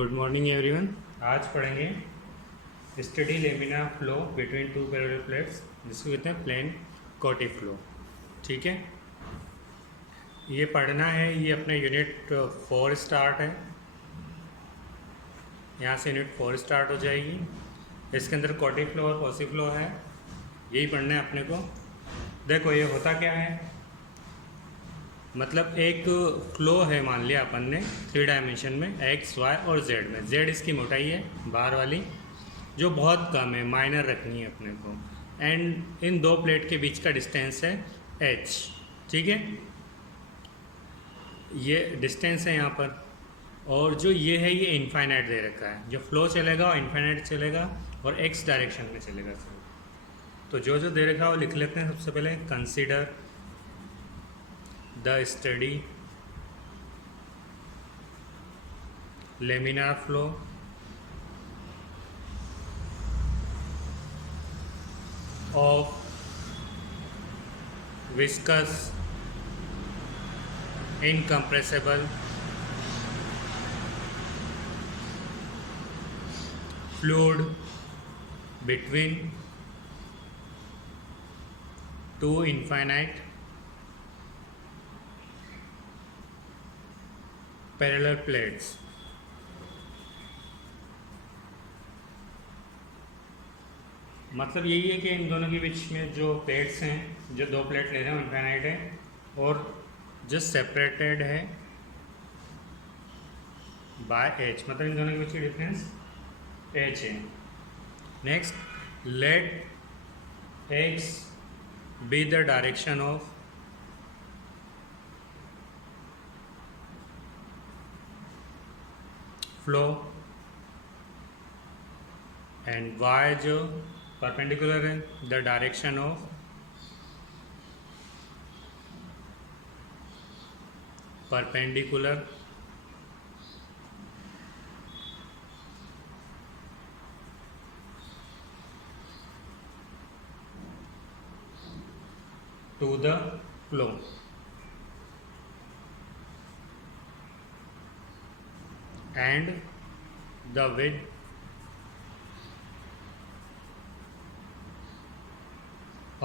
Good morning everyone. आज पढ़ेंगे study lamina flow between two parallel plates, जिसको कहते हैं प्लेन कोटी फ्लो। ठीक है, ये पढ़ना है। ये अपने यूनिट 4 स्टार्ट है। यहाँ से यूनिट 4 स्टार्ट हो जाएगी। इसके अंदर कोटी फ्लो और पॉसी फ्लो है, यही पढ़ना है अपने को। देखो ये होता क्या है, मतलब एक फ्लो है, मान लिया अपन ने 3 डायमेंशन में, एक्स वाई और जेड में। जेड इसकी मोटाई है बाहर वाली, जो बहुत कम है, माइनर रखनी है अपने को। एंड इन दो प्लेट के बीच का डिस्टेंस है एच। ठीक है, ये डिस्टेंस है यहाँ पर। और जो ये है ये इनफाइनाइट दे रखा है। जो फ्लो चलेगा वो इनफाइनाइट चलेगा और एक्स डायरेक्शन में चलेगा। तो जो जो दे रखा है वो लिख लेते हैं। सबसे पहले consider the study laminar flow of viscous incompressible fluid between two infinite parallel plates. मतलब यही है कि इन दोनों के बीच में जो प्लेट्स हैं, जो दो प्लेट ले रहे हैं वो इनफाइनाइट है और जो सेपरेटेड है बाय एच, मतलब इन दोनों के बीच की डिफरेंस एच है। Next, let X be the direction of flow and y जो परपेंडिकुलर है the direction of perpendicular to the flow. And the width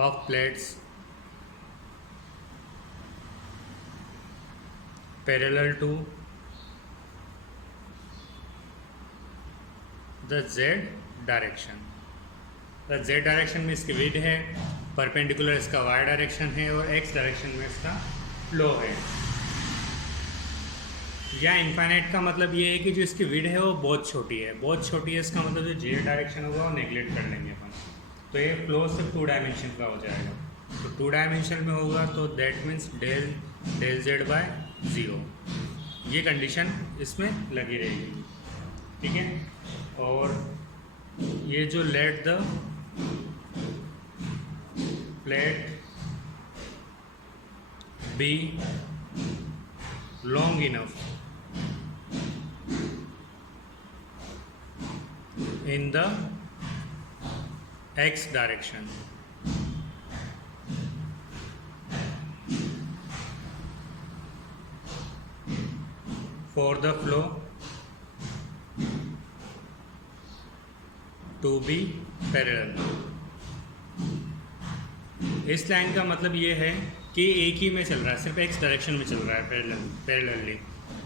of plates parallel to the z direction। the z direction में इसकी width है, perpendicular इसका y direction है और x direction में इसका फ्लो है। या इनफाइनाइट का मतलब ये है कि जो इसकी विड्थ है वो बहुत छोटी है। बहुत छोटी है इसका मतलब जो जे डायरेक्शन होगा वो नेगलेक्ट कर लेंगे अपन। तो ये फ्लो सिर्फ 2 डायमेंशन का हो जाएगा। तो 2 डायमेंशन में होगा तो that means del Z by 0। ये कंडीशन इसमें लगी रहेगी। ठीक है, और ये जो let the plate be long enough in the x direction for the flow to be parallel। इस लाइन का मतलब ये है कि एक ही में चल रहा है, सिर्फ x डायरेक्शन में चल रहा है पैरेलली,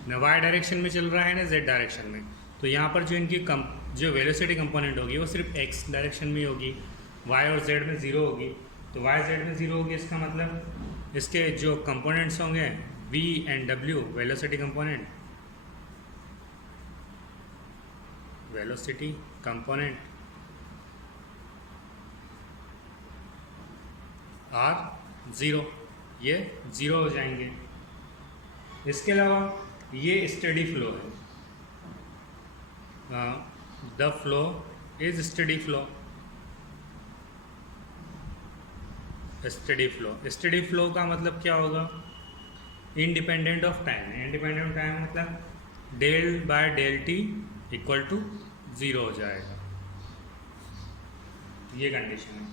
न y डायरेक्शन में चल रहा है न z डायरेक्शन में। तो यहाँ पर जो इनकी जो वेलोसिटी कंपोनेंट होगी वो सिर्फ x डायरेक्शन में होगी, y और z में 0 होगी। तो y z में 0 होगी, इसका मतलब इसके जो कंपोनेंट्स होंगे v and w, velocity component are 0, ये 0 हो जाएंगे। इसके अलावा ये स्टडी फ्लो है। The flow is steady flow. Steady flow का मतलब क्या होगा, independent of time. Independent of time मतलब del by del t equal to 0 हो जाएगा, ये कंडीशन है।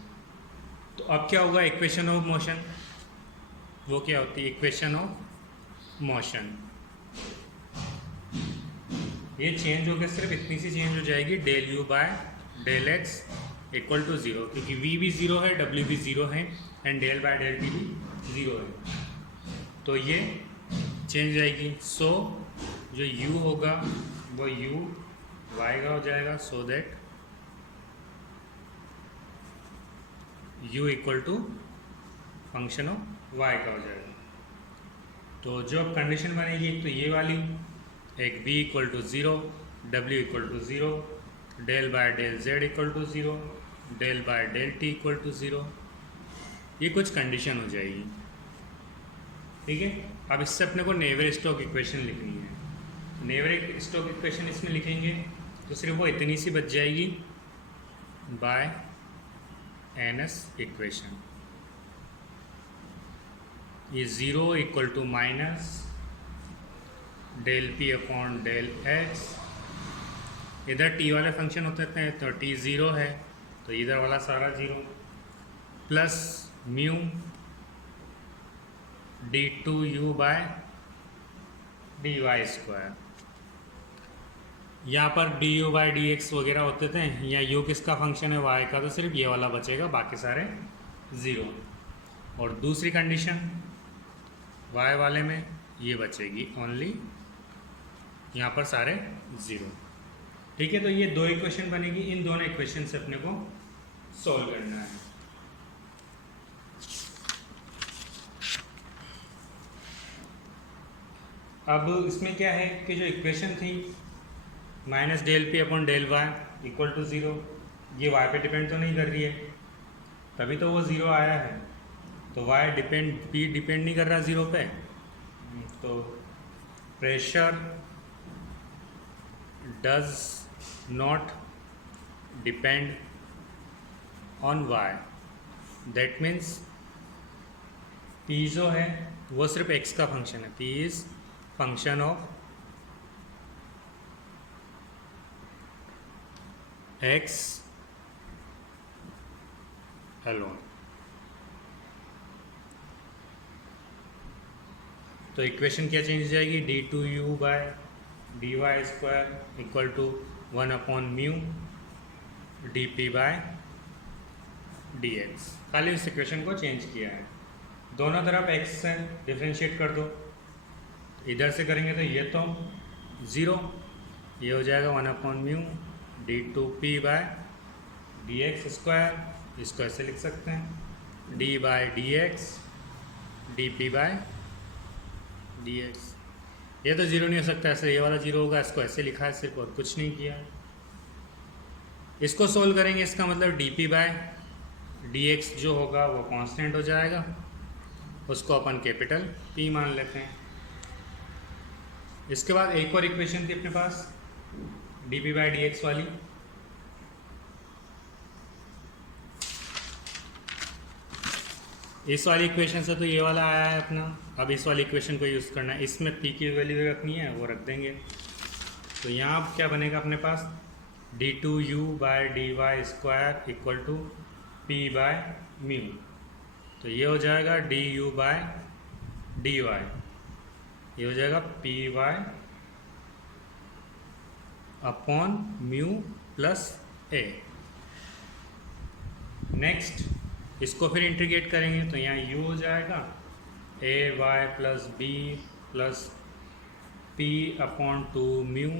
तो अब क्या होगा, इक्वेशन ऑफ मोशन, वो क्या होती है, इक्वेशन ऑफ मोशन। ये चेंज होकर सिर्फ इतनी सी चेंज हो जाएगी, del U by del X equal to zero, क्योंकि वी भी ज़ीरो है, डब्ल्यू भी ज़ीरो है, and del by del T भी ज़ीरो है, तो ये चेंज जाएगी। सो जो u होगा वो u y का हो जाएगा, so that u equal to function of y का हो जाएगा। तो जो कंडीशन बनेगी एक तो ये वाली, एक b equal to zero, w equal to zero, del by del z equal to zero, del by del t equal to zero, ये कुछ कंडीशन हो जाएगी। ठीक है, अब इससे अपने को नेवर स्टोक इक्वेशन लिखनी है। नेवर स्टोक इक्वेशन इसमें लिखेंगे तो सिर्फ वो इतनी सी बच जाएगी, बाय एनएस इक्वेशन। ये zero equal to minus del P upon del X, इधर टी वाले फंक्शन होते हैं तो टी ज़ीरो है तो इधर वाला सारा zero, plus mu D two you by D Y square. यहाँ पर D U by D X वगैरह होते थे, या यू किसका फंक्शन है वाई का, तो सिर्फ ये वाला बचेगा, बाकी सारे ज़ीरो। और दूसरी कंडीशन वाई वाले में ये बचेगी ओनली, यहाँ पर सारे ज़ीरो। ठीक है, तो ये दो इक्वेशन बनेगी, इन दोनों इक्वेशन से अपने को सॉल्व करना है। अब इसमें क्या है कि जो इक्वेशन थी minus del P upon del Y equal to zero, ये वाई पे डिपेंड तो नहीं कर रही है, तभी तो वो ज़ीरो आया है। तो वाई डिपेंड नहीं कर रहा ज़ीरो पे, तो pressure does not depend on Y, that means P जो है वो सिर्फ एक्स का फंक्शन है, P is function of X alone. तो इक्वेशन क्या चेंज हो जाएगी, D two you by D Y square equal to one upon mu D P by D X. खाली इस इक्वेशन को चेंज किया है, दोनों तरफ x से डिफ्रेंशिएट कर दो। इधर से करेंगे तो ये तो ज़ीरो, ये हो जाएगा one upon mu D two P by D X square, इसको ऐसे लिख सकते हैं D by D X D P by D X. ये तो ज़ीरो नहीं हो सकता, ऐसे ये वाला ज़ीरो होगा, इसको ऐसे लिखा है सिर्फ, और कुछ नहीं किया। इसको सोल्व करेंगे, इसका मतलब D P by D X जो होगा वो कांस्टेंट हो जाएगा, उसको अपन कैपिटल P मान लेते हैं। इसके बाद एक और इक्वेशन थी अपने पास d p by D x वाली, इस वाली इक्वेशन से तो ये वाला आया है अपना। अब इस वाली इक्वेशन को यूज़ करना है, इसमें P की वैल्यू रखनी है, वो रख देंगे। तो यहाँ अब क्या बनेगा अपने पास, d two you by D Y square equal to P by mu, तो ये हो जाएगा d u by D y, ये हो जाएगा p y upon mu plus a. Next इसको फिर इंटीग्रेट करेंगे तो यहाँ u हो जाएगा a y plus b plus p upon two mu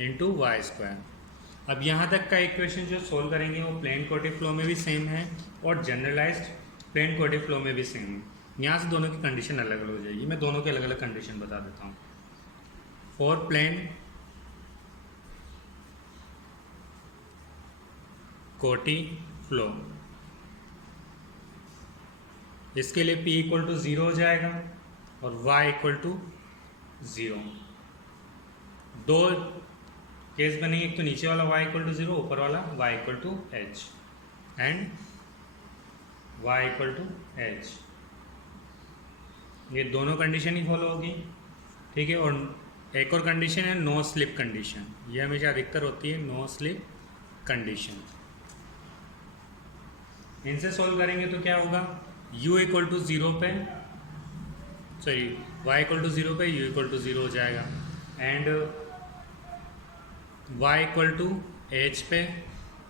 into y square. अब यहाँ तक का इक्वेशन जो सोल्व करेंगे वो प्लेन क्वाड्रेटिक फ्लो में भी सेम है और जनरलाइज्ड प्लेन क्वाड्रेटिक फ्लो में भी सेम है। यहाँ से दोनों की कंडीशन अलग अलग हो जाएगी, मैं दोनों के अलग अलग कंडीशन बता देता हूँ। फॉर प्लेन क्वाड्रेटिक फ्लो, इसके लिए P इक्वल टू ज़ीरो हो जाएगा और Y इक्वल टू ज़ीरो। दो केस बनेंगे, एक तो नीचे वाला y इक्वल टू ज़ीरो, ऊपर वाला y equal to H, and y equal to H. ये दोनों कंडीशन ही फॉलो होगी, ठीक है। और एक और कंडीशन है नो स्लिप कंडीशन, ये हमेशा अधिकतर होती है नो स्लिप कंडीशन। इनसे सॉल्व करेंगे तो क्या होगा, u इक्वल टू ज़ीरो पे, sorry y equal to zero पे u इक्वल टू ज़ीरो हो जाएगा, and y equal to H पे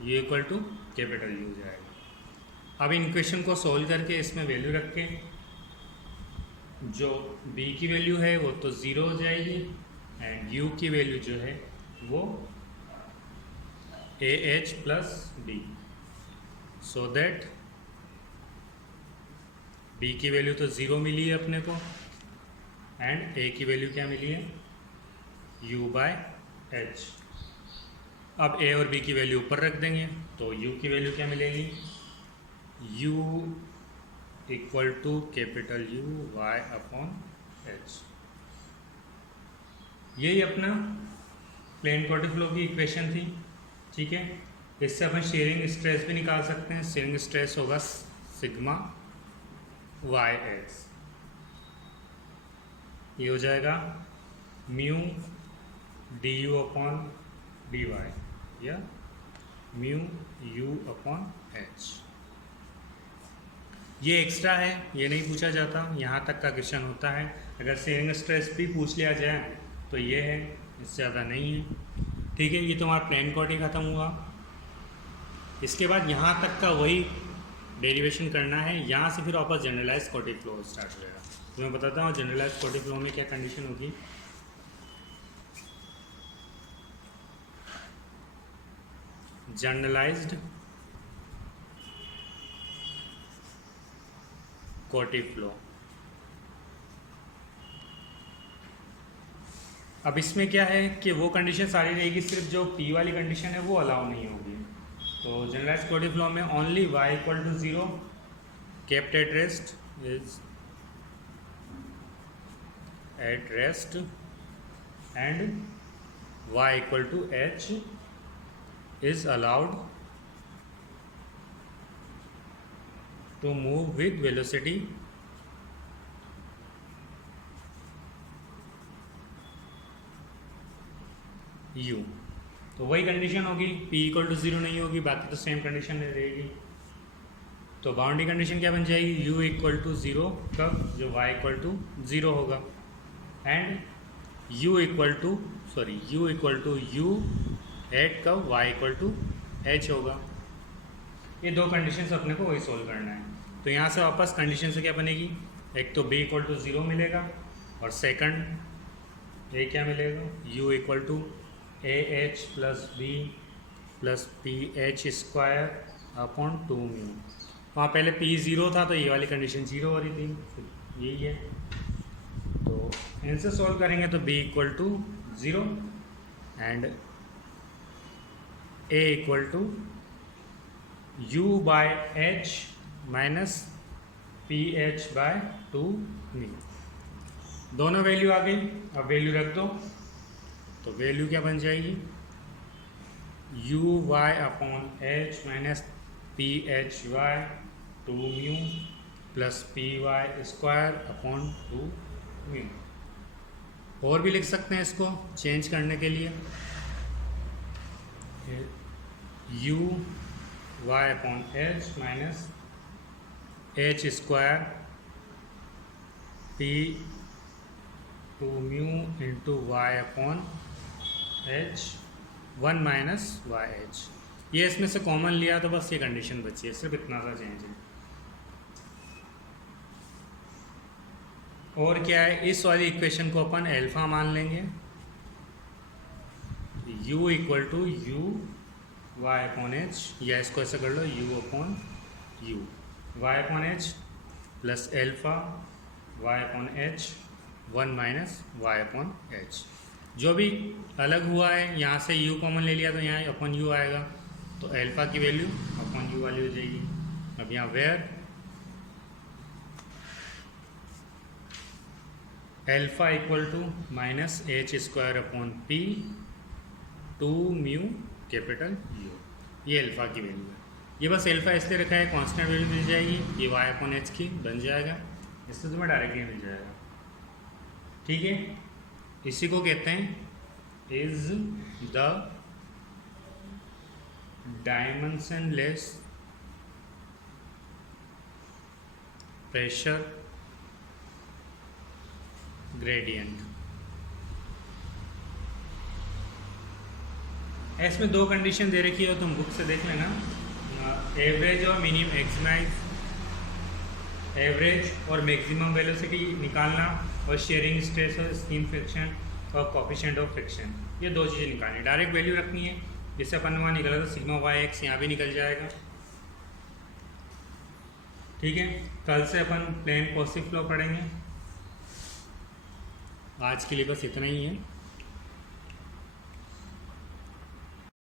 u equal to capital U जाएगा। अब इन इक्वेशन को सोल्व करके इसमें वैल्यू रख के जो b की वैल्यू है वो तो 0 हो जाएगी एंड u की वैल्यू जो है वो ah plus b, so that b की वैल्यू तो 0 मिली है अपने को एंड a की वैल्यू क्या मिली है u बाय h। अब a और b की वैल्यू ऊपर रख देंगे तो u की वैल्यू क्या मिलेगी u equal to capital U y upon h। यही अपना प्लेन क्वार्टर फ्लो की इक्वेशन थी, ठीक है। इससे अपन शेयरिंग स्ट्रेस भी निकाल सकते हैं। शेयरिंग स्ट्रेस होगा सिग्मा YX, ये हो जाएगा mu D U upon D Y या म्यू यू अपॉन एच। ये एक्स्ट्रा है, ये नहीं पूछा जाता, यहाँ तक का क्वेश्चन होता है। अगर शेयरिंग स्ट्रेस भी पूछ लिया जाए तो ये है, इससे ज़्यादा नहीं है, ठीक है। ये तुम्हारा प्लेन क्वांटिटी ख़त्म हुआ। इसके बाद यहाँ तक का वही डेरिवेशन करना है। यहाँ से फिर वापस जनरलाइज क्वांटिटी फ्लो स्टार्ट हो जाएगा। तो मैं बताता हूँ जनरलाइज क्वांटिटी फ्लो में क्या कंडीशन होगी। जनरलाइज्ड क्वांटिटी फ्लो, अब इसमें क्या है कि वो कंडीशन सारी रहेगी, सिर्फ जो P वाली कंडीशन है वो अलाउ नहीं होगी। तो जनरलाइज क्वांटिटी फ्लो में only y equal to 0 kept at rest is at rest and y equal to h is allowed to move with velocity u। तो वही कंडीशन होगी, p इक्वल टू 0 नहीं होगी, बाकी तो सेम कंडीशन रहेगी। तो बाउंड्री कंडीशन क्या बन जाएगी u इक्वल टू 0 कब, जो y इक्वल टू 0 होगा and u equal to u at कब y इक्वल टू h होगा। ये दो कंडीशन अपने को वही सोल्व करना है। तो यहाँ से वापस कंडीशन से क्या बनेगी, एक तो b इक्वल टू 0 मिलेगा और सेकंड ए क्या मिलेगा u equal to ah plus b plus ph square upon 2 mu. वहाँ पहले p 0 था तो ये वाली कंडीशन 0 हो रही थी, यही है। तो इनसे सॉल्व करेंगे तो b equal to 0 and a equal to u by h minus ph by 2 mu. दोनों वैल्यू आ गई, अब वैल्यू रख दो तो वैल्यू क्या बन जाएगी u y upon h minus ph y 2 mu plus P Y square upon 2 mu. और भी लिख सकते हैं इसको चेंज करने के लिए, u y upon h minus h square p 2 mu into Y upon h 1 minus Y H. ये इसमें से कॉमन लिया तो बस ये कंडीशन बची है, सिर्फ इतना सा चेंज है। और क्या है, इस वाली इक्वेशन को अपन अल्फा मान लेंगे, u equal to U Y upon H, या इसको ऐसा कर लो u upon U Y upon H plus alpha Y upon H 1 minus Y upon H. जो भी अलग हुआ है यहाँ से u कॉमन ले लिया तो यहाँ अपॉन u आएगा, तो एल्फा की वैल्यू अपॉन u वाली हो जाएगी। अब यहाँ where alpha equal to minus H square upon P 2 mu capital u, ये एल्फा की वैल्यू है। ये बस एल्फा इसलिए रखा है, कांस्टेंट वैल्यू मिल जाएगी, ये y अपॉन एच की बन जाएगा, इससे तुम्हें डायरेक्टली मिल जाएगा, ठीक है। इसी को कहते हैं is the dimensionless pressure gradient. इसमें दो कंडीशन दे रखी है, तुम बुक से देख लेना। एवरेज और मिनिमम एक्समाइज, एवरेज और मैक्सिमम वेलोसिटी निकालना, और शेयरिंग स्ट्रेस और स्टीम फ्रिक्शन और कोफिशिएंट ऑफ फ्रिक्शन, ये दो चीज़ें निकालनी। डायरेक्ट वैल्यू रखनी है, जिससे अपन वहाँ निकला तो सिग्मा वाई एक्स यहाँ भी निकल जाएगा। ठीक है, कल से अपन प्लेन पॉजिटिव फ्लो पढ़ेंगे। आज के लिए बस इतना ही है।